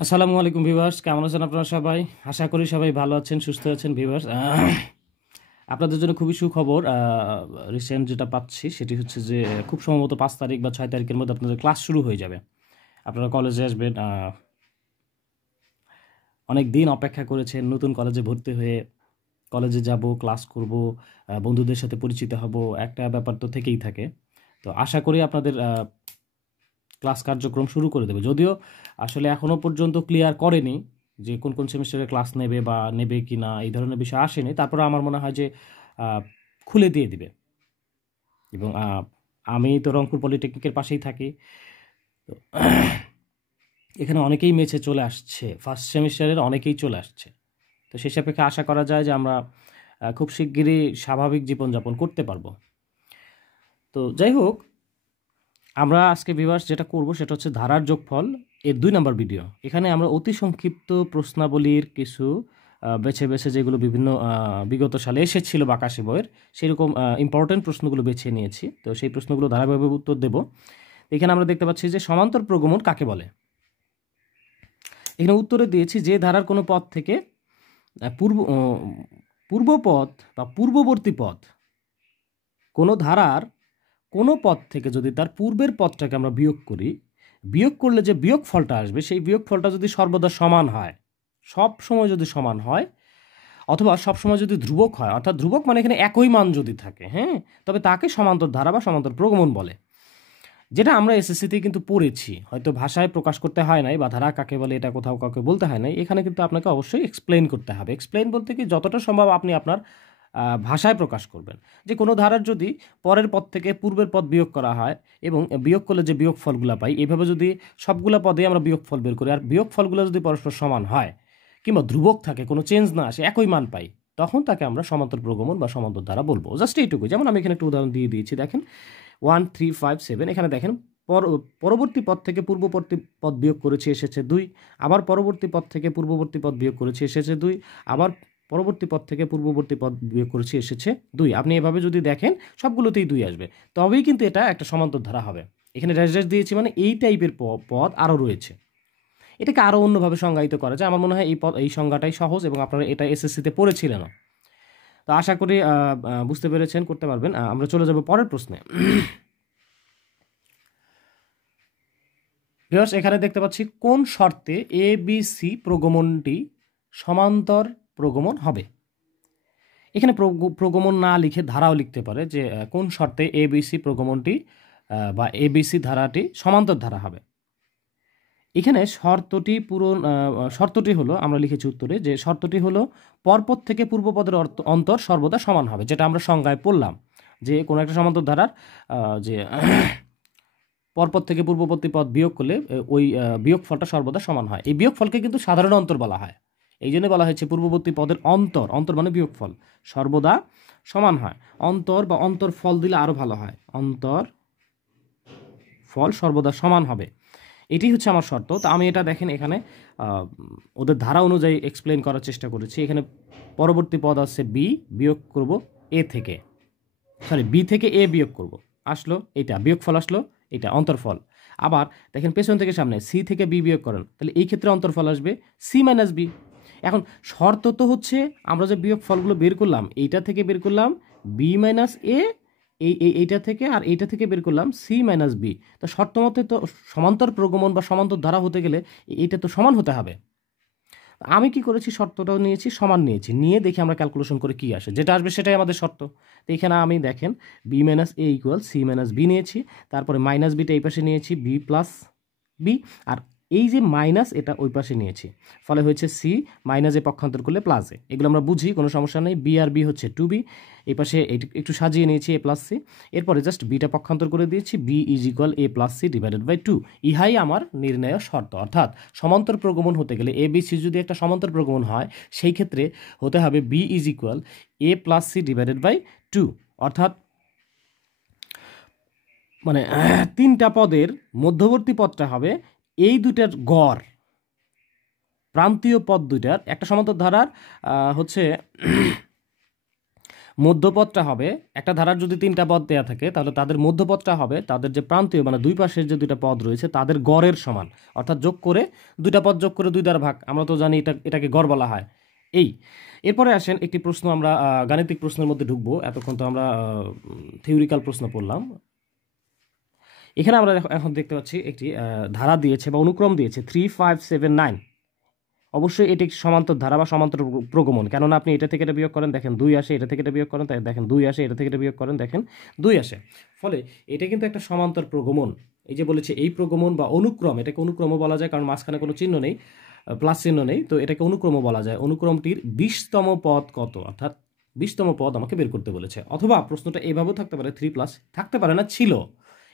আসসালামু আলাইকুম ভিউয়ার্স, কেমন আছেন আপনারা সবাই? আশা করি সবাই ভালো আছেন, সুস্থ আছেন ভিউয়ার্স। আপনাদের জন্য খুবই সুখবর। রিসেন্ট যেটা পাচ্ছি সেটি হচ্ছে যে খুব সম্ভবত 5 তারিখ বা 6 তারিখের মধ্যে আপনাদের ক্লাস শুরু হয়ে যাবে। আপনারা কলেজে আসবেন। অনেক দিন অপেক্ষা করেছেন নতুন কলেজে ভর্তি হয়ে। কলেজে যাব, ক্লাস করব, বন্ধুদের সাথে পরিচিত হব, একটা ব্যাপার তো থেকেই থাকে। তো আশা করি আপনাদের ক্লাস কার্যক্রম শুরু করে দেবে, যদিও আসলে এখনও পর্যন্ত ক্লিয়ার করেনি যে কোন কোন সেমিস্টারে ক্লাস নেবে বা নেবে কি না, এই ধরনের বিষয় আসেনি। তারপরে আমার মনে হয় যে আহ, খুলে দিয়ে দিবে। এবং আমি তো রংপুর পলিটেকনিকের পাশেই থাকি। তো এখানে অনেকেই মেছে চলে আসছে, ফার্স্ট সেমিস্টারের অনেকেই চলে আসছে। তো সেই সাপেক্ষে আশা করা যায় যে আমরা খুব শিগগিরই স্বাভাবিক জীবনযাপন করতে পারবো। তো যাই হোক, আমরা আজকে ভিউয়ার্স যেটা করব সেটা হচ্ছে ধারার যোগফল এর 2 নম্বর ভিডিও। এখানে আমরা অতি সংক্ষিপ্ত প্রশ্নাবলীর কিছু বেছে বেছে, যেগুলো বিভিন্ন বিগত সালে এসেছিল বাকাশি বইয়ের, সেরকম ইম্পর্টেন্ট প্রশ্নগুলো বেছে নিয়েছি। তো সেই প্রশ্নগুলো ধারাবাহিকভাবে উত্তর দেব। এখানে আমরা দেখতে পাচ্ছি যে সমান্তর প্রগমন কাকে বলে। এখানে উত্তরে দিয়েছি যে ধারার কোনো পথ থেকে পূর্ব পথ বা পূর্ববর্তী পথ, কোনো ধারার কোনো পথ থেকে যদি তার পূর্বের পথটাকে আমরা বিয়োগ করি, বিয়োগ করলে যে বিয়োগ ফলটা আসবে সেই বিয়োগ ফলটা যদি সর্বদা সমান হয়, সব সময় যদি সমান হয়, অথবা সব সময় যদি ধ্রুবক হয়, অর্থাৎ ধ্রুবক মানে এখানে একই মান যদি থাকে, হ্যাঁ, তবে তাকে সমান্তর ধারা বা সমান্তর প্রগমন বলে। যেটা আমরা এসএসসিতে কিন্তু পড়েছি, হয়তো ভাষায় প্রকাশ করতে হয় নাই, বা ধারা কাকে বলে এটা কোথাও কাউকে বলতে হয় নাই। এখানে কিন্তু আপনাকে অবশ্যই এক্সপ্লেন করতে হবে। এক্সপ্লেন বলতে কি, যতটা সম্ভব আপনি আপনার ভাষায় প্রকাশ করবেন। যে কোনো ধারার যদি পরের পদ থেকে পূর্বের পদ বিয়োগ করা হয়, এবং বিয়োগ করলে যে বিয়োগ ফলগুলো পাই, এইভাবে যদি সবগুলা পদে আমরা বিয়োগ ফল বের করি, আর বিয়োগ ফলগুলো যদি পরস্পর সমান হয় কিংবা ধ্রুবক থাকে, কোনো চেঞ্জ না আসে, একই মান পাই, তখন তাকে আমরা সমান্তর প্রগমন বা সমান্তর ধারা বলবো। জাস্ট এইটুকু। যেমন আমি এখানে একটা উদাহরণ দিয়ে দিয়েছি, দেখেন 1 3 5 7। এখানে দেখেন পরবর্তী পদ থেকে পূর্ববর্তী পদ বিয়োগ করেছি, এসেছে 2। আবার পরবর্তী পদ থেকে পূর্ববর্তী পদ বিয়োগ করেছি, এসেছে 2। আবার পরবর্তী পদ থেকে পূর্ববর্তী পদ বিয়োগ করেছি, এসেছে 2। আপনি এভাবে যদি দেখেন সবগুলোতেই 2 আসবে, তবেই কিন্তু এটা একটা সমান্তর ধারা হবে। এখানে ড্যাশ ড্যাশ দিয়েছি মানে এই টাইপের পদ আরও রয়েছে। এটাকে আরও অন্যভাবে সংজ্ঞায়িত করা যায়। আমার মনে হয় এই সংজ্ঞাটাই সহজ, এবং আপনারা এটা এসএসসিতে পড়েছিলেন। তো আশা করি বুঝতে পেরেছেন, করতে পারবেন। আমরা চলে যাব পরের প্রশ্নে। ভিউয়ার্স, এখানে দেখতে পাচ্ছি কোন শর্তে এ বি সি প্রগমনটি সমান্তর প্রগমন হবে। এখানে প্রগমন না লিখে ধারাও লিখতে পারে, যে কোন শর্তে এ বি সি প্রগমনটি বা এ বি সি ধারাটি সমান্তর ধারা হবে। এখানে শর্তটি হলো, আমরা লিখেছি উত্তরে যে শর্তটি হলো পরপদ থেকে পূর্বপদের অন্তর সর্বদা সমান হবে, যেটা আমরা সংজ্ঞায় পড়লাম যে কোনো একটা সমান্তর ধারার যে পরপদ থেকে পূর্ববর্তী পদ বিয়োগ করলে ওই বিয়োগ ফলটা সর্বদা সমান হয়। এই বিয়োগ ফলকে কিন্তু সাধারণ অন্তর বলা হয়। এই জন্য বলা হয়েছে পূর্ববর্তী পদের অন্তর, অন্তর মানে বিয়োগ ফল, সর্বদা সমান হয়। অন্তর বা অন্তর ফল দিলে আরও ভালো হয়, অন্তর ফল সর্বদা সমান হবে। এটি হচ্ছে আমার শর্ত। তো আমি এটা দেখেন এখানে ওদের ধারা অনুযায়ী এক্সপ্লেন করার চেষ্টা করেছি। এখানে পরবর্তী পদ আছে বি, বিয়োগ করব এ থেকে, বি থেকে এ বিয়োগ করব, আসলো এটা বিয়োগফল, আসলো এটা অন্তর্ফল। আবার দেখেন পেছন থেকে সামনে সি থেকে বি বিয়োগ করেন, তাহলে এই ক্ষেত্রে অন্তর্ফল আসবে সি মাইনাস বি। এখন শর্ত তো হচ্ছে আমরা যে বিয়োগ ফলগুলো বের করলাম, এইটা থেকে বের করলাম বি মাইনাস এ, এইটা থেকে, আর এইটা থেকে বের করলাম সি মাইনাস বি। তো শর্ত মতে তো সমান্তর প্রগমন বা সমান্তর ধারা হতে গেলে এইটা তো সমান হতে হবে। আমি কি করেছি, শর্তটাও নিয়েছি, সমান নিয়েছি, নিয়ে দেখি আমরা ক্যালকুলেশন করে কি আসে, যেটা আসবে সেটাই আমাদের শর্ত। তো এখানে আমি দেখেন বি মাইনাস এ ইকুয়াল সি মাইনাস বি নিয়েছি, তারপরে মাইনাস বিটা এই পাশে নিয়েছি বি প্লাস বি, আর এই যে মাইনাস এটা ওই পাশে নিয়েছি, ফলে হয়েছে সি মাইনাসে পক্ষান্তর করলে প্লাসে। এগুলো আমরা বুঝি, কোনো সমস্যা নেই। বি আর বি হচ্ছে 2b, এই পাশে একটু সাজিয়ে নিয়েছি এ প্লাস সি, এরপরে জাস্ট বিটা পক্ষান্তর করে দিয়েছি, B is equal A plus C divided by 2। ইহাই আমার নির্ণয় শর্ত। অর্থাৎ সমান্তর প্রগমন হতে গেলে এ বি সি যদি একটা সমান্তর প্রগমন হয়, সেই ক্ষেত্রে হতে হবে B is equal A plus C divided by 2। অর্থাৎ মানে 3টা পদের মধ্যবর্তী পদটা হবে এই দুইটার গড়, প্রান্তীয় পদ দুইটার। একটা সমান্তর ধারার হচ্ছে মধ্যপদটা হবে, একটা ধারার যদি 3টা পদ দেওয়া থাকে তাহলে তাদের মধ্যপদটা হবে তাদের যে প্রান্তীয় মানে দুই পাশের যে 2টা পদ রয়েছে তাদের গড়ের সমান, অর্থাৎ যোগ করে 2টা পদ যোগ করে 2 দ্বারা ভাগ, আমরা তো জানি এটাকে গড় বলা হয়। এরপরে আসেন একটি প্রশ্ন, আমরা গাণিতিক প্রশ্নের মধ্যে ঢুকবো। এতক্ষণ তো আমরা থিওরিক্যাল প্রশ্ন পড়লাম। এখানে আমরা এখন দেখতে পাচ্ছি একটি ধারা দিয়েছে বা অনুক্রম দিয়েছে 3, 5, 7, 9। অবশ্যই এটি একটি সমান্তর ধারা বা সমান্তর প্রগমন, কেননা আপনি এটা থেকে এটা বিয়োগ করেন দেখেন 2 আসে, এটা থেকে এটা বিয়োগ করেন তাই দেখেন 2 আসে, এটা থেকে এটা বিয়োগ করেন দেখেন 2 আসে। ফলে এটা কিন্তু একটা সমান্তর প্রগমন। এই যে বলেছে এই প্রগমন বা অনুক্রম, এটাকে অনুক্রমও বলা যায় কারণ মাঝখানে কোনো চিহ্ন নেই, প্লাস চিহ্ন নেই, তো এটাকে অনুক্রমও বলা যায়। অনুক্রমটির 20তম পদ কত, অর্থাৎ 20তম পদ আমাকে বের করতে বলেছে। অথবা প্রশ্নটা এভাবেও থাকতে পারে, 3+ থাকতে পারে না, ছিল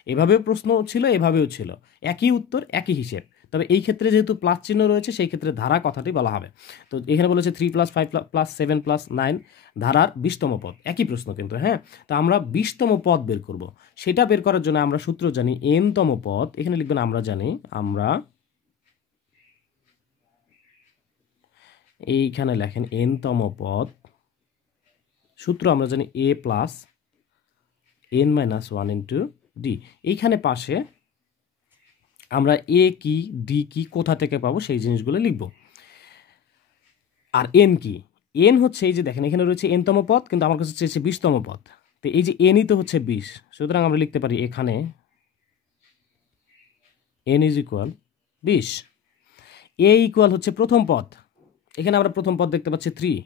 এভাবেও প্রশ্ন ছিল, এভাবেও ছিল, একই উত্তর একই হিসেব। তবে এই ক্ষেত্রে যেহেতু প্লাস চিহ্ন রয়েছে সেই ক্ষেত্রে ধারা কথাটি বলা হবে। তো এখানে বলেছে 3+, 5+, 7+, 9 ধারার 20তম পদ, একই প্রশ্ন কিন্তু। হ্যাঁ, তো আমরা 20তম পদ বের করব। সেটা বের করার জন্য আমরা সূত্র জানি nতম পদ, এখানে লিখবেন আমরা জানি, আমরা এইখানে লেখেন nতম পদ, সূত্র আমরা জানি a + n-1 * d। এইখানে পাশে আমরা এ কি ডি কি কোথা থেকে পাবো সেই জিনিসগুলো লিখব। আর এন কি, এন হচ্ছে এই যে দেখেন এখানে রয়েছে nতম পদ, কিন্তু আমার কাছে চেয়েছে 20তম পদ, তো এই যে এনই তো হচ্ছে 20, সুতরাং আমরা লিখতে পারি এখানে n = 20। এ ইকুয়াল হচ্ছে প্রথম পদ, এখানে আমরা প্রথম পদ দেখতে পাচ্ছি 3,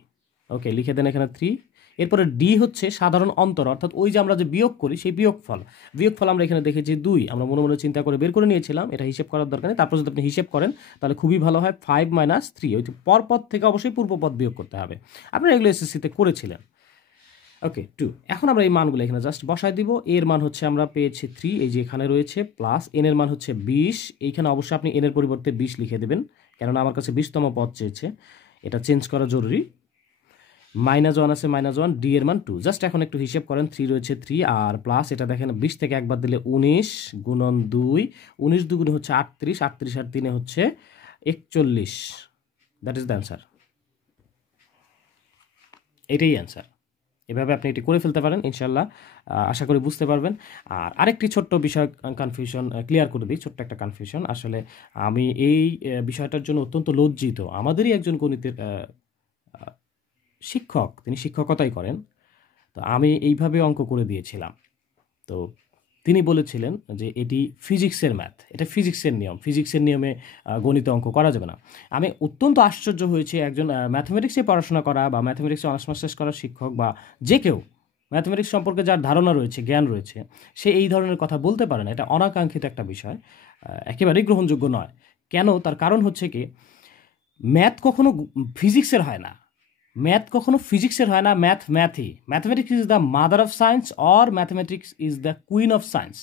ওকে লিখে দেন এখানে 3। এরপরে ডি হচ্ছে সাধারণ অন্তর, অর্থাৎ ওই যে আমরা যে বিয়োগ করি সেই বিয়োগফল আমরা এখানে দেখেছি 2, আমরা মনে মনে চিন্তা করে বের করে নিয়েছিলাম, এটা হিসেব করার দরকার নেই। তারপর যদি আপনি হিসেব করেন তাহলে খুবই ভালো হয়, 5 - 3, ওই পর পদ থেকে অবশ্যই পূর্বপদ বিয়োগ করতে হবে, আপনারা এগুলো এসএসসিতে করেছিলেন। ওকে 2, এখন আমরা এই মানগুলো এখানে জাস্ট বসায় দিব। এর মান হচ্ছে আমরা পেয়েছি 3, এই যে এখানে রয়েছে, প্লাস এন এর মান হচ্ছে 20, এইখানে অবশ্যই আপনি এন এর পরিবর্তে 20 লিখে দেবেন, কেননা আমার কাছে 20তম পদ চেয়েছে, এটা চেঞ্জ করা জরুরি। -1 আছে, -1, ডি এর মান 2, জাস্ট এখন একটু হিসেব করেন, 3 রয়েছে 3, আর প্লাস এটা দেখেন 20 থেকে একবার দিলে 19 গুণন 2, 19 দুগুণে হচ্ছে 38, 38 আর 3 হচ্ছে 41, দ্যাট ইজ দ্য অ্যান্সার। এটাই অ্যান্সার। এভাবে আপনি এটি করে ফেলতে পারেন ইনশাল্লাহ, আশা করি বুঝতে পারবেন। আর আরেকটি ছোট্ট বিষয় কনফিউশন ক্লিয়ার করে দিই, ছোট্ট একটা কনফিউশন। আসলে আমি এই বিষয়টার জন্য অত্যন্ত লজ্জিত। আমাদেরই একজন গণিতের শিক্ষক, তিনি শিক্ষকতাই করেন, তো আমি এইভাবে অঙ্ক করে দিয়েছিলাম, তো তিনি বলেছিলেন যে এটি ফিজিক্সের ম্যাথ, এটা ফিজিক্সের নিয়ম, ফিজিক্সের নিয়মে গণিত অঙ্ক করা যাবে না। আমি অত্যন্ত আশ্চর্য হয়েছি, একজন ম্যাথমেটিক্সে পড়াশোনা করা বা ম্যাথমেটিক্সে অনার্স মাস্টার্স করা শিক্ষক বা যে কেউ ম্যাথমেটিক্স সম্পর্কে যার ধারণা রয়েছে, জ্ঞান রয়েছে, সে এই ধরনের কথা বলতে পারে না। এটা অনাকাঙ্ক্ষিত একটা বিষয়, একেবারেই গ্রহণযোগ্য নয়। কেন? তার কারণ হচ্ছে কি, ম্যাথ কখনো ফিজিক্সের হয় না, ম্যাথ কখনো ফিজিক্সের হয় না, ম্যাথই, mathematics is the mother of science or mathematics is the queen of science,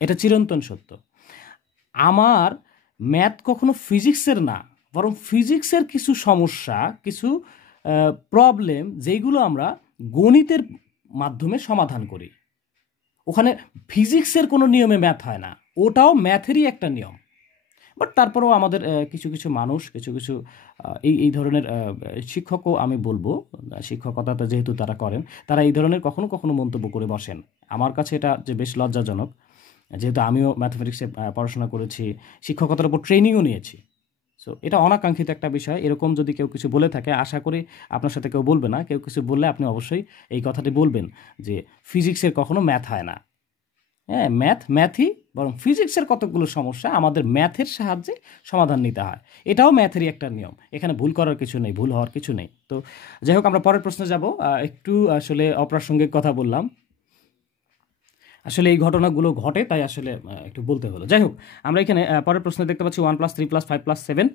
এটা চিরন্তন সত্য। আমার ম্যাথ কখনো ফিজিক্সের না, বরং ফিজিক্সের কিছু সমস্যা, কিছু প্রবলেম যেগুলো আমরা গণিতের মাধ্যমে সমাধান করি, ওখানে ফিজিক্সের কোনো নিয়মে ম্যাথ হয় না, ওটাও ম্যাথেরই একটা নিয়ম। বাট তারপরেও আমাদের কিছু কিছু মানুষ, কিছু কিছু এই ধরনের শিক্ষকও আমি বলবো, শিক্ষকতা যেহেতু তারা করেন, তারা এই ধরনের কখনো কখনো মন্তব্য করে বসেন। আমার কাছে এটা যে বেশ লজ্জাজনক, যেহেতু আমিও ম্যাথমেটিক্সে পড়াশোনা করেছি, শিক্ষকতার উপর ট্রেনিংও নিয়েছি। সো এটা অনাকাঙ্ক্ষিত একটা বিষয়। এরকম যদি কেউ কিছু বলে থাকে, আশা করি আপনার সাথে কেউ বলবে না, কেউ কিছু বললে আপনি অবশ্যই এই কথাটি বলবেন যে ফিজিক্সের কখনো ম্যাথ হয় না। হ্যাঁ, ম্যাথই, বরং ফিজিক্সের কতগুলো সমস্যা আমাদের ম্যাথের সাহায্যে সমাধান নিতে হয়, এটাও ম্যাথেরই একটা নিয়ম, এখানে ভুল করার কিছু নেই, ভুল হওয়ার কিছু নেই। তো যাই হোক, আমরা পরের প্রশ্নে যাব। একটু আসলে অপ্রাসঙ্গিক কথা বললাম, আসলে এই ঘটনাগুলো ঘটে তাই আসলে একটু বলতে হলো। যাই হোক, আমরা এখানে পরের প্রশ্নে দেখতে পাচ্ছি 1 + 3 + 5 + 7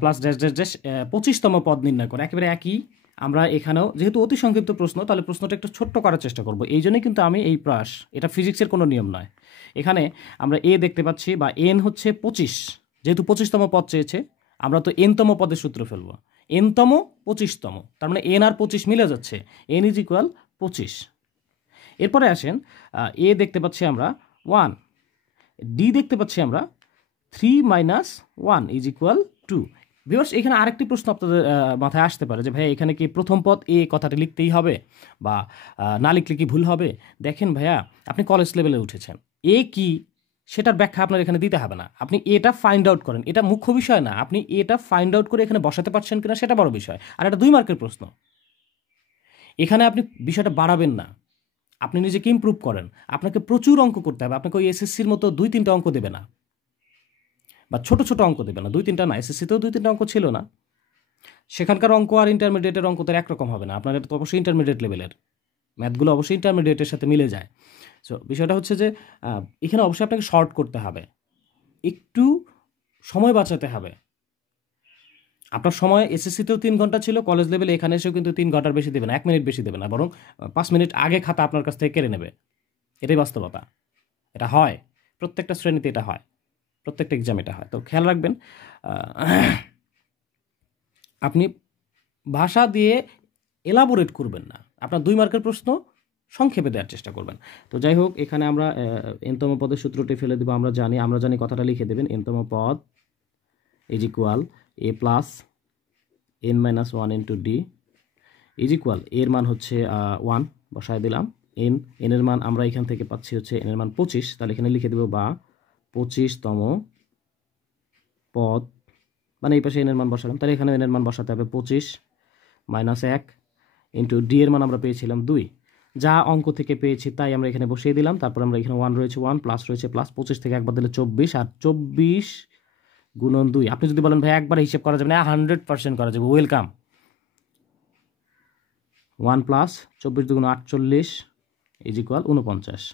প্লাস ড্যাশ ড্যাশ ড্যাশ 25তম পদ নির্ণয় করে, একেবারে একই। আমরা এখানেও যেহেতু অতি সংক্ষিপ্ত প্রশ্ন, তাহলে প্রশ্নটা একটু ছোট্ট করার চেষ্টা করব, এই জন্যই কিন্তু আমি এই প্রাস, এটা ফিজিক্সের কোনো নিয়ম নয়। এখানে আমরা এ দেখতে পাচ্ছি, বা এন হচ্ছে 25, যেহেতু 25তম পদ চেয়েছে, আমরা তো এনতম পদের সূত্র ফেলবো, এনতম 25তম, তার মানে এন আর 25 মিলে যাচ্ছে, এন = 25। এরপরে আসেন, এ দেখতে পাচ্ছি আমরা 1, ডি দেখতে পাচ্ছি আমরা 3 - 1 = 2, ভিউয়ার্স, এখানে আরেকটি প্রশ্ন আপনাদের মাথায় আসতে পারে যে ভাই এখানে কি প্রথম পদ এ কথাটা লিখতেই হবে বা না লিখলে কি ভুল হবে? দেখেন ভাইয়া, আপনি কলেজ লেভেলে উঠেছেন, এ কি সেটার ব্যাখ্যা আপনার এখানে দিতে হবে না। আপনি এটা ফাইন্ড আউট করেন, এটা মুখ্য বিষয় না। আপনি এটা ফাইন্ড আউট করে এখানে বসাতে পারছেন কিনা সেটা বড় বিষয়। আর এটা 2 মার্কের প্রশ্ন, এখানে আপনি বিষয়টা বাড়াবেন না, আপনি নিজেকে ইমপ্রুভ করেন। আপনাকে প্রচুর অঙ্ক করতে হবে, আপনাকে ওই এসএসসির মতো 2-3টা অঙ্ক দেবে না, বা ছোট ছোট অঙ্ক দেবে না। 2-3টা না, এসএসসিতেও 2-3টা অঙ্ক ছিল না। সেখানকার অঙ্ক আর ইন্টারমিডিয়েটের অঙ্ক তো একরকম হবে না, আপনার এটা তো অবশ্যই ইন্টারমিডিয়েট লেভেলের ম্যাথগুলো, অবশ্যই ইন্টারমিডিয়েটের সাথে মিলে যায়। সো বিষয়টা হচ্ছে যে এখানে অবশ্যই আপনাকে শর্ট করতে হবে, একটু সময় বাঁচাতে হবে। আপনার সময় এসএসসিতেও 3 ঘন্টা ছিল, কলেজ লেভেলে এখানে এসেও কিন্তু 3 ঘন্টার বেশি দেবে না, 1 মিনিট বেশি দেবে না, বরং 5 মিনিট আগে খাতা আপনার কাছ থেকে কেড়ে নেবে। এটাই বাস্তবতা, এটা হয় প্রত্যেকটা শ্রেণীতে, এটা হয় প্রত্যেকটা এক্সাম, এটা হয়। তো খেয়াল রাখবেন, আপনি ভাষা দিয়ে এলাবোরেট করবেন না, আপনার 2 মার্কের প্রশ্ন সংক্ষেপে দেওয়ার চেষ্টা করবেন। তো যাই হোক, এখানে আমরা এনতম পদের সূত্রটি ফেলে দেবো। আমরা জানি কথাটা লিখে দেবেন, এনতম পদ is equal A plus N minus 1 into D is equal, এর মান হচ্ছে 1 বসায় দিলাম, এনের মান আমরা এখান থেকে পাচ্ছি হচ্ছে এনের মান 25, তাহলে এখানে লিখে দেবো বা 25তম পদ, মানে এই পাশে এনের মান বসালাম, তাহলে এখানে এনের মান বসাতে হবে 25 মাইনাস 1 ইন্টু ডি এর মান আমরা পেয়েছিলাম 2, যা অঙ্ক থেকে পেয়েছি তাই আমরা এখানে বসিয়ে দিলাম। তারপর আমরা এখানে 1 রয়েছে 1, প্লাস রয়েছে প্লাস, 25 থেকে একবার দিলে 24, আর 24 গুণন 2। আপনি যদি বলেন ভাই একবার হিসেব করা যাবে না, 100% করা যাবে, ওয়েলকাম। 1 প্লাস 24 দুগুণ 48 ইজ ইকুয়াল 49।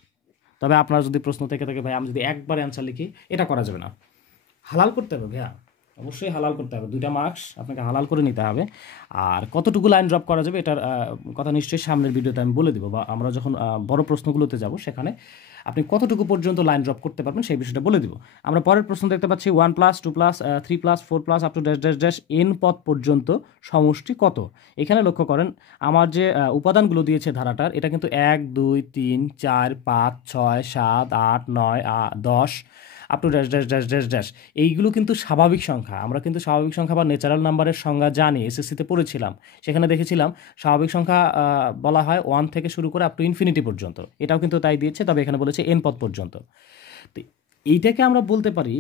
তবে আপনার যদি প্রশ্ন থেকে থাকে ভাই আমি যদি একবার অ্যান্সার লিখি, এটা করা যাবে না, হালাল করতে হবে ভাইয়া, অবশ্যই হালাল করতে হবে। 2টা মার্কস আপনাকে হালাল করে নিতে হবে। আর কতটুকু লাইন ড্রপ করা যাবে এটার কথা নিশ্চয়ই সামনের ভিডিওতে আমি বলে দিব, বা আমরা যখন বড় প্রশ্নগুলোতে যাব সেখানে আপনি কতটুকু পর্যন্ত লাইন ড্রপ করতে পারবেন সেই বিষয়টা বলে দিব। আমরা পরের প্রশ্ন দেখতে পাচ্ছি 1 plus 2 plus 3 plus 4 plus up to dash dash dash N পদ পর্যন্ত সমষ্টি কত। এখানে লক্ষ্য করেন আমার যে উপাদানগুলো দিয়েছে ধারাটার, এটা কিন্তু 1 2 3 4 5 6 7 8 9 10 up to dash dash dash dash dash, এইগুলো কিন্তু স্বাভাবিক সংখ্যা। আমরা কিন্তু স্বাভাবিক সংখ্যা বা ন্যাচারাল নাম্বারের সংজ্ঞা জানি, এসএসসিতে পড়েছিলাম, সেখানে দেখেছিলাম স্বাভাবিক সংখ্যা বলা হয় 1 থেকে শুরু করে আপ টু ইনফিনিটি পর্যন্ত, এটাও কিন্তু তাই দিয়েছে, তবে এখানে বলেছে এন পদ পর্যন্ত। তো এইটাকে আমরা বলতে পারি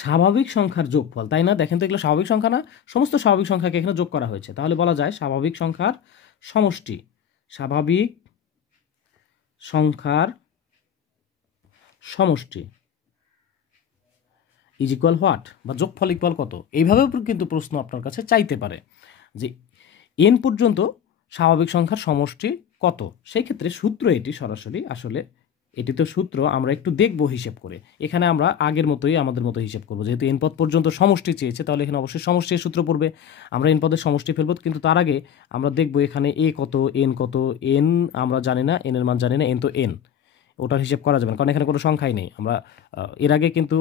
স্বাভাবিক সংখ্যার যোগফল, তাই না? দেখেন তো এগুলো স্বাভাবিক সংখ্যা না, সমস্ত স্বাভাবিক সংখ্যাকে এখানে যোগ করা হয়েছে, তাহলে বলা যায় স্বাভাবিক সংখ্যার সমষ্টি, স্বাভাবিক সংখ্যার সমষ্টি ইজ ইকুয়াল হোয়াট, বা যোগফল ইকুয়াল কত। এইভাবেও কিন্তু প্রশ্ন আপনার কাছে চাইতে পারে যে এন পর্যন্ত স্বাভাবিক সংখ্যার সমষ্টি কত। সেই ক্ষেত্রে সূত্র এটি সরাসরি, আসলে এটি তো সূত্র, আমরা একটু দেখব হিসেব করে। এখানে আমরা আগের মতোই আমাদের মতো হিসেব করবো, যেহেতু এন পদ পর্যন্ত সমষ্টি চেয়েছে তাহলে এখানে অবশ্যই সমষ্টির সূত্র পড়বে, আমরা এন পদের সমষ্টি ফেলবো। কিন্তু তার আগে আমরা দেখব এখানে এ কত, এন কত। এন আমরা জানি না, এন এর মান জানি না, এন তো এন, ওটার হিসেব করা যাবে না, কারণ এখানে কোনো সংখ্যাই নেই। আমরা এর আগে কিন্তু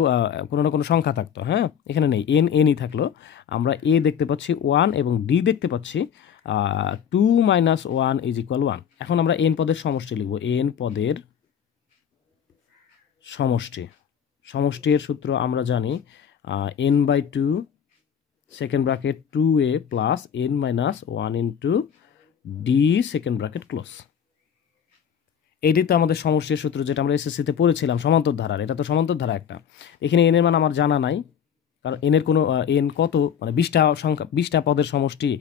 কোনো না কোনো সংখ্যা থাকতো, হ্যাঁ, এখানে নেই, এনই থাকলো। আমরা এ দেখতে পাচ্ছি 1 এবং ডি দেখতে পাচ্ছি 2 মাইনাস 1 ইজ ইকুয়াল 1। এখন আমরা এন পদের সমষ্টি লিখব, এন পদের সমষ্টির সূত্র আমরা জানি N by 2 second bracket 2a plus N minus 1 into D second bracket close. এটি তো আমাদের সমষ্টির সূত্র, যেটা আমরা এসএসসিতে পড়েছিলাম সমান্তর ধারার। এটা তো সমান্তর ধারা একটা, এখানে এন এর মান আমার জানা নাই, কারণ এনের কোনো এন কত, মানে 20টা সংখ্যা, 20টা পদের সমষ্টি,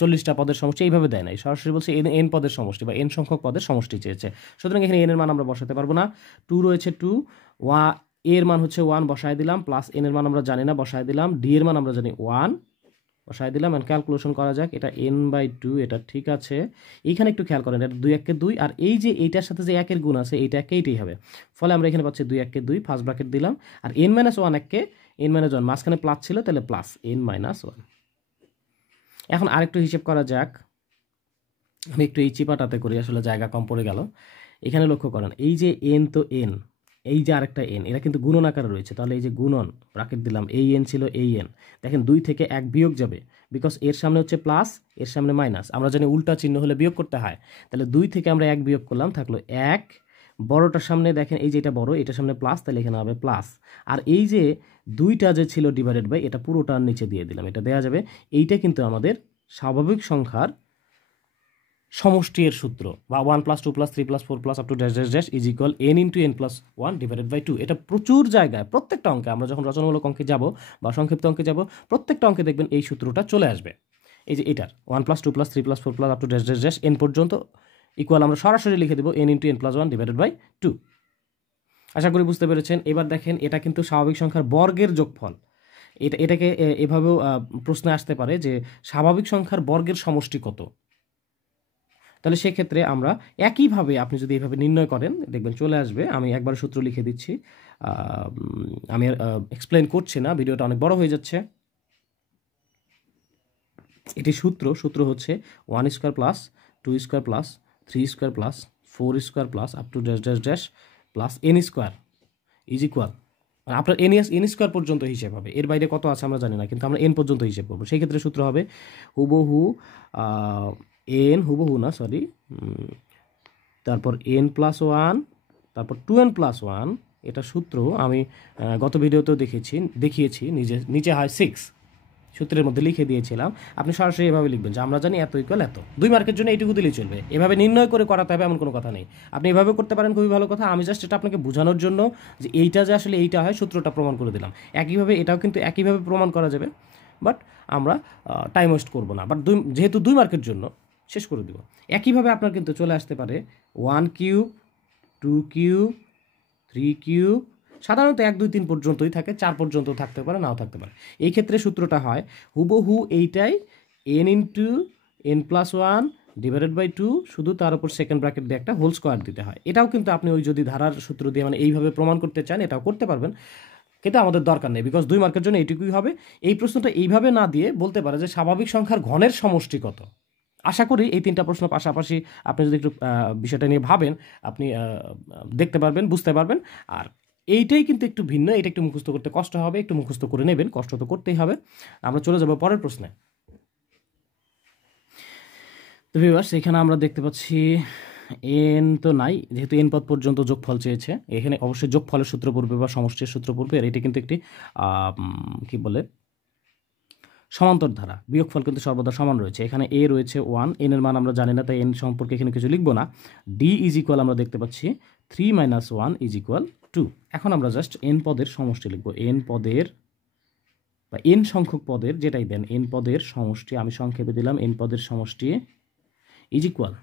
40টা পদের সমষ্টি এইভাবে দেয় নাই, সরাসরি বলছে এন পদের সমষ্টি বা এন সংখ্যক পদের সমষ্টি চেয়েছে। সুতরাং এখানে এন এর মান আমরা বসাতে পারবো না। 2 রয়েছে 2, এর মান হচ্ছে 1 বসায় দিলাম, প্লাস এন এর মান আমরা জানি না বসায় দিলাম, ডি এর মান আমরা জানি 1 বসায় দিলাম। এন্ড ক্যালকুলেশন করা যাক, এটা এন বাই 2, এটা ঠিক আছে। এইখানে একটু খেয়াল করেন, এটা 2 1 2, আর এই যে এইটার সাথে যে 1 এর গুণ আছে এইটা এইটাই হবে, ফলে আমরা এখানে পাচ্ছি 2 1 2 ফার্স্ট ব্র্যাকেট দিলাম, আর এন মাইনাস 1 1 এন মাইনাস 1 মাঝখানে প্লাস ছিল, তাহলে প্লাস এন মাইনাস 1। এখন আরেকটু হিসেব করা যাক, আমি একটু এই চিপাটাতে করি, আসলে জায়গা কম পড়ে গেল। এখানে লক্ষ্য করেন, এই যে এন তো এন, এই যে আরেকটা এন, এরা কিন্তু গুণন আকারে রয়েছে, তাহলে এই যে গুণন ব্র্যাকেট দিলাম, এই এন ছিল এই এন, দেখেন 2 থেকে 1 বিয়োগ যাবে, বিকজ এর সামনে হচ্ছে প্লাস, এর সামনে মাইনাস, আমরা জানি উল্টা চিহ্ন হলে বিয়োগ করতে হয়। তাহলে 2 থেকে আমরা 1 বিয়োগ করলাম, থাকলো 1 বড়টার সামনে দেখেন এই যে এটা বড়, এটার সামনে প্লাস, তাহলে এখানে হবে প্লাস। আর এই যে 2টা যে ছিল ডিভাইডেড বাই, এটা পুরোটার নিচে দিয়ে দিলাম, এটা দেওয়া যাবে। এইটা কিন্তু আমাদের স্বাভাবিক সংখ্যার সমষ্টি এর সূত্র, বা 1 + 2 + 3 + 4 + up to dash dash dash is equal n × n + 1 divided by 2। এটা প্রচুর জায়গায় প্রত্যেকটা অঙ্কে, আমরা যখন রচনামূলক অঙ্কে যাব বা সংক্ষিপ্ত অঙ্কে যাব, প্রত্যেকটা অঙ্কে দেখবেন এই সূত্রটা চলে আসবে। এই যে এটার 1 + 2 + 3 + 4 + up to dash dash dash n পর্যন্ত ইকুয়াল আমরা সরাসরি লিখে দেবো n × n + 1 ডিভাইডেড বাই 2। আশা করি বুঝতে পেরেছেন। এবার দেখেন, এটা কিন্তু স্বাভাবিক সংখ্যার বর্গের যোগফল। এটাকে এভাবেও প্রশ্নে আসতে পারে যে স্বাভাবিক সংখ্যার বর্গের সমষ্টি কত। তাহলে সেক্ষেত্রে আমরা একইভাবে আপনি যদি এইভাবে নির্ণয় করেন, দেখবেন চলে আসবে। আমি একবার সূত্র লিখে দিচ্ছি, আমি এক্সপ্লেন করছি না, ভিডিওটা অনেক বড় হয়ে যাচ্ছে। এটি সূত্র হচ্ছে 1² + 2² + 3² + 4² + up to dash dash dash plus n² is equal, আপনার n² পর্যন্ত হিসেব হবে। এর বাইরে কত আছে আমরা জানি না, কিন্তু আমরা n পর্যন্ত হিসেব করবো। সেই ক্ষেত্রে সূত্র হবে হুবহু হুবহু না, সরি, তারপর n + 1, তারপর 2n + 1। এটা সূত্র আমি গত ভিডিওতেও দেখিয়েছি, নিচে হয় 6, সূত্রের মধ্যে লিখে দিয়েছিলাম। আপনি সরাসরি এভাবে লিখবেন যে আমরা জানি এত ইকুয়াল এত, 2 মার্কের জন্য এইটুকু দিলেই চলবে। এভাবে নির্ণয় করে করাতে হবে এমন কোনো কথা নেই। আপনি এভাবে করতে পারেন, খুবই ভালো কথা। আমি জাস্ট এটা আপনাকে বোঝানোর জন্য যে এইটা যে আসলে এইটা হয়, সূত্রটা প্রমাণ করে দিলাম। একইভাবে এটাও কিন্তু একইভাবে প্রমাণ করা যাবে, বাট আমরা টাইম ওয়েস্ট করবো না। বাট যেহেতু 2 মার্কের জন্য শেষ করে দেবো। একইভাবে আপনার কিন্তু চলে আসতে পারে 1³ 2³ 3³ সাধারণত 1 2 3 পর্যন্তই থাকে, 4 পর্যন্ত থাকতে পারে, নাও থাকতে পারে। এই ক্ষেত্রে সূত্রটা হয় হুবহু এইটাই n × n + 1 ডিভাইডেড বাই 2, শুধু তার উপর সেকেন্ড ব্র্যাকেট দিয়ে একটা হোল স্কোয়ার দিতে হয়। এটাও কিন্তু আপনি ওই যদি ধারার সূত্র দিয়ে মানে এইভাবে প্রমাণ করতে চান, এটাও করতে পারবেন, কিন্তু আমাদের দরকার নেই, বিকজ 2 মার্কের জন্য এইটুকুই হবে। এই প্রশ্নটা এইভাবে না দিয়ে বলতে পারে যে স্বাভাবিক সংখ্যার ঘনের সমষ্টি কত। আশা করি এই 3টা প্রশ্ন পাশাপাশি আপনি যদি একটু বিষয়টা নিয়ে ভাবেন, আপনি দেখতে পারবেন, বুঝতে পারবেন। আর এইটাই কিন্তু একটু ভিন্ন, এটা একটু মুখস্থ করতে কষ্ট হবে, একটু মুখস্থ করে নেবেন, কষ্ট তো করতেই হবে। আমরা চলে যাব পরের প্রশ্নে। তো ভিউয়ার্স, এখানে আমরা দেখতে পাচ্ছি n তো নাই, যেহেতু n পদ পর্যন্ত যোগফল চেয়েছে, এখানে অবশ্যই যোগফলের সূত্র পড়বে বা সমষ্টির সূত্র পড়বে। আর এটা কিন্তু একটি কি বলে সমান্তর ধারা, বিয়োগফল কিন্তু সর্বদা সমান রয়েছে। এখানে a রয়েছে 1, n এর মান আমরা জানি না, তাই n সম্পর্কে এখানে কিছু লিখবো না। d ইজ ইকুয়াল আমরা দেখতে পাচ্ছি 3 - 1 ইজ ইকুয়াল 2। এখন আমরা জাস্ট n পদের সমষ্টি লিখবো, n পদের বা n সংখ্যক পদের, যেটাই দেন n পদের সমষ্টি, আমি সংক্ষেপে দিলাম n পদের সমষ্টি ইজ ইকুয়াল,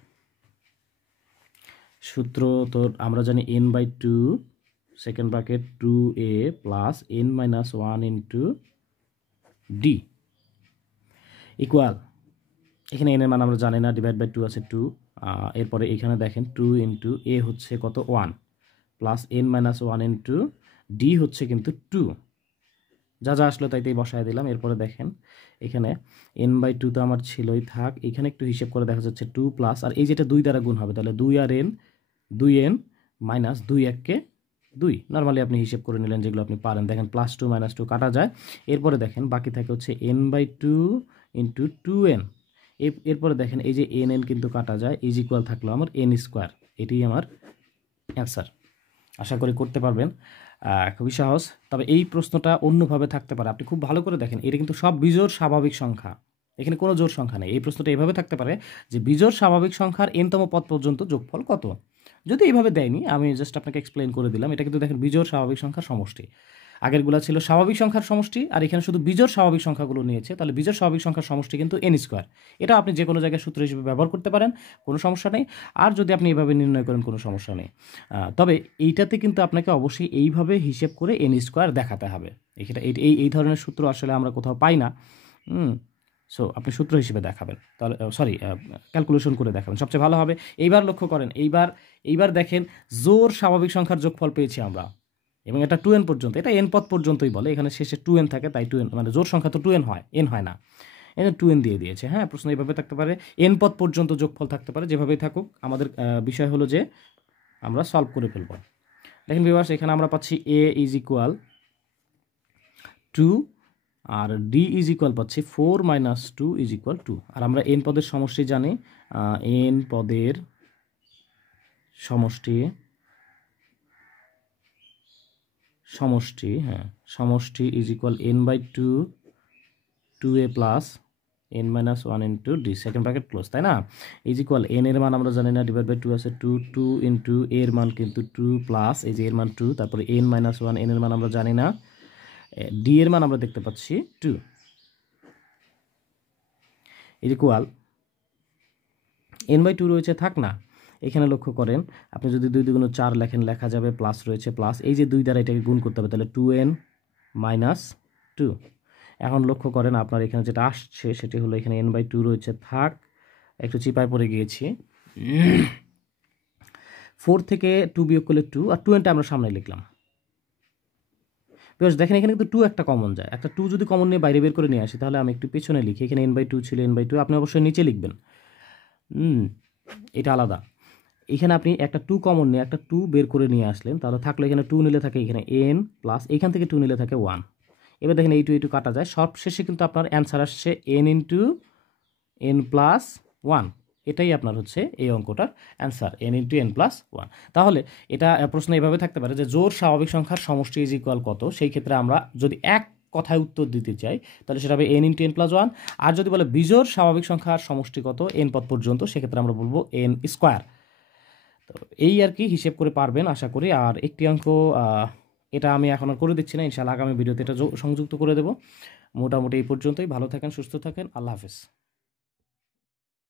সূত্র তো আমরা জানি n/2 second bracket 2a plus n - 1 into d equal, এখানে n এর মান আমরা জানি না, ডিভাইড বাই 2 আছে 2। এরপরে এখানে দেখেন 2 ইন্টু a হচ্ছে কত 1, প্লাস n - 1 ইন্টু d হচ্ছে কিন্তু 2। যা যা আসলো তাইতেই বসায় দিলাম। এরপরে দেখেন এখানে n/2 তো আমার ছিলই, থাক। এখানে একটু হিসেব করে দেখা যাচ্ছে 2 প্লাস, আর এই যেটা 2 দ্বারা গুণ হবে, তাহলে 2 আর n 2n মাইনাস 2 1 2। নর্মালি আপনি হিসেব করে নিলেন যেগুলো আপনি পারেন। দেখেন +2 - 2 কাটা যায়। এরপরে দেখেন বাকি থাকে হচ্ছে n/2 ইন্টু 2n। এরপরে দেখেন এই যে n কিন্তু কাটা যায়, ইজ ইকুয়াল থাকলো আমার n²। এটাই আমার অ্যান্সার। আশা করি করতে পারবেন, খুবই সহজ। তবে এই প্রশ্নটা অন্যভাবে থাকতে পারে, আপনি খুব ভালো করে দেখেন। এটা কিন্তু সব বিজোড় স্বাভাবিক সংখ্যা, এখানে কোনো জোড় সংখ্যা নেই। এই প্রশ্নটা এভাবে থাকতে পারে যে বিজোড় স্বাভাবিক সংখ্যার n তম পদ পর্যন্ত যোগফল কত। যদি এইভাবে দেয়নি, আমি জাস্ট আপনাকে এক্সপ্লেন করে দিলাম। এটা কিন্তু দেখেন বিজোড় স্বাভাবিক সংখ্যার সমষ্টি, আগেরগুলো ছিল স্বাভাবিক সংখ্যার সমষ্টি, আর এখানে শুধু বিজোড় স্বাভাবিক সংখ্যাগুলো নিয়েছে। তাহলে বিজোড় স্বাভাবিক সংখ্যার সমষ্টি কিন্তু n²। এটা আপনি যে কোনো জায়গায় সূত্র হিসেবে ব্যবহার করতে পারেন, কোনো সমস্যা নেই। আর যদি আপনি এভাবে নির্ণয় করেন, কোনো সমস্যা নেই। তবে এইটাতে কিন্তু আপনাকে অবশ্যই এইভাবে হিসেব করে n² দেখাতে হবে। এই ধরনের সূত্র আসলে আমরা কোথাও পাই না। সো আপনি সূত্র হিসেবে দেখাবেন, তাহলে ক্যালকুলেশন করে দেখাবেন, সবচেয়ে ভালো হবে। এইবার লক্ষ্য করেন, এইবার দেখেন জোড় স্বাভাবিক সংখ্যার যোগফল পেয়েছি আমরা, এবং এটা 2n পর্যন্ত, এটা n পদ পর্যন্তই বলে, এখানে শেষে 2n থাকে, তাই 2n মানে জোড় সংখ্যা তো 2n হয়, n হয় না। এটা 2n দিয়ে দিয়েছে। হ্যাঁ, প্রশ্ন এইভাবে থাকতে পারে, n পদ পর্যন্ত যোগফল থাকতে পারে, যেভাবেই থাকুক। আমাদের বিষয় হলো যে আমরা সলভ করে ফেলব। দেখেন ভিউয়ার্স, এখানে আমরা পাচ্ছি a ইজ ইকুয়াল 2 আর d ইজ ইকুয়াল পাচ্ছি 4 - 2 ইজ ইকুয়াল 2। আর আমরা n পদের সমষ্টি জানি, n পদের সমষ্টি সমষ্টি, হ্যাঁ সমষ্টি is equal n/2 2a plus n minus 1 into D, second bracket close, তাই না? ইজ ইকুয়াল n এর মান আমরা জানি না, ডিভাইড বাই 2 আছে 2 ইন্টু এর মান কিন্তু 2 প্লাস এই যে এর মান 2, তারপরে n মাইনাস 1, n এর মান আমরা জানি না, ডি এর মান আমরা দেখতে পাচ্ছি 2, ইজ ইকুয়াল n/2 রয়েছে, থাক না। এখানে লক্ষ্য করেন, আপনি যদি 2 2 4 লেখেন, লেখা যাবে প্লাস রয়েছে প্লাস, এই যে 2 দ্বারা এটাকে গুণ করতে হবে, তাহলে 2n মাইনাস 2। এখন লক্ষ্য করেন আপনার এখানে যেটা আসছে সেটি হলো এখানে n/2 রয়েছে, থাক, একটু চিপায় পড়ে গিয়েছি। 4 থেকে 2 বিয়োগ করলে 2, আর 2nটা আমরা সামনে লিখলাম। বেশ দেখেন এখানে কিন্তু 2 একটা কমন যায়, একটা 2 যদি কমন নিয়ে বাইরে বের করে নিয়ে আসি, তাহলে আমি একটু পেছনে লিখি, এখানে n/2 ছিল, n/2 আপনি অবশ্যই নিচে লিখবেন, এটা আলাদা। এখানে আপনি একটা 2 কমন নিয়ে একটা 2 বের করে নিয়ে আসলেন, তাহলে থাকলো এখানে 2 নিলে থাকে এখানে n প্লাস এইখান থেকে 2 নিলে থাকে 1। এবার দেখেন এই 2 কাটা যায়, সব শেষে কিন্তু আপনার অ্যান্সার আসছে n ইন্টু n প্লাস 1। এটাই আপনার হচ্ছে এই অঙ্কটার answer, n into n plus 1। তাহলে এটা প্রশ্ন এভাবে থাকতে পারে যে জোড় স্বাভাবিক সংখ্যার সমষ্টি ইজ ইকুয়াল কত। সেই ক্ষেত্রে আমরা যদি এক কথায় উত্তর দিতে চাই তাহলে সেটা হবে n ইন্টু n প্লাস 1। আর যদি বলে বিজোড় স্বাভাবিক সংখ্যার সমষ্টি কত n পদ পর্যন্ত, সেক্ষেত্রে আমরা বলবো n স্কোয়ার। তো এই আর কি, হিসেব করে পারবেন আশা করি। আর একটি অঙ্ক এটা আমি এখন আর করে দিচ্ছি না, ইনশাআল্লাহ আগামী ভিডিওতে এটা সংযুক্ত করে দেবো। মোটামুটি এই পর্যন্তই। ভালো থাকেন, সুস্থ থাকেন, আল্লাহ হাফেজ।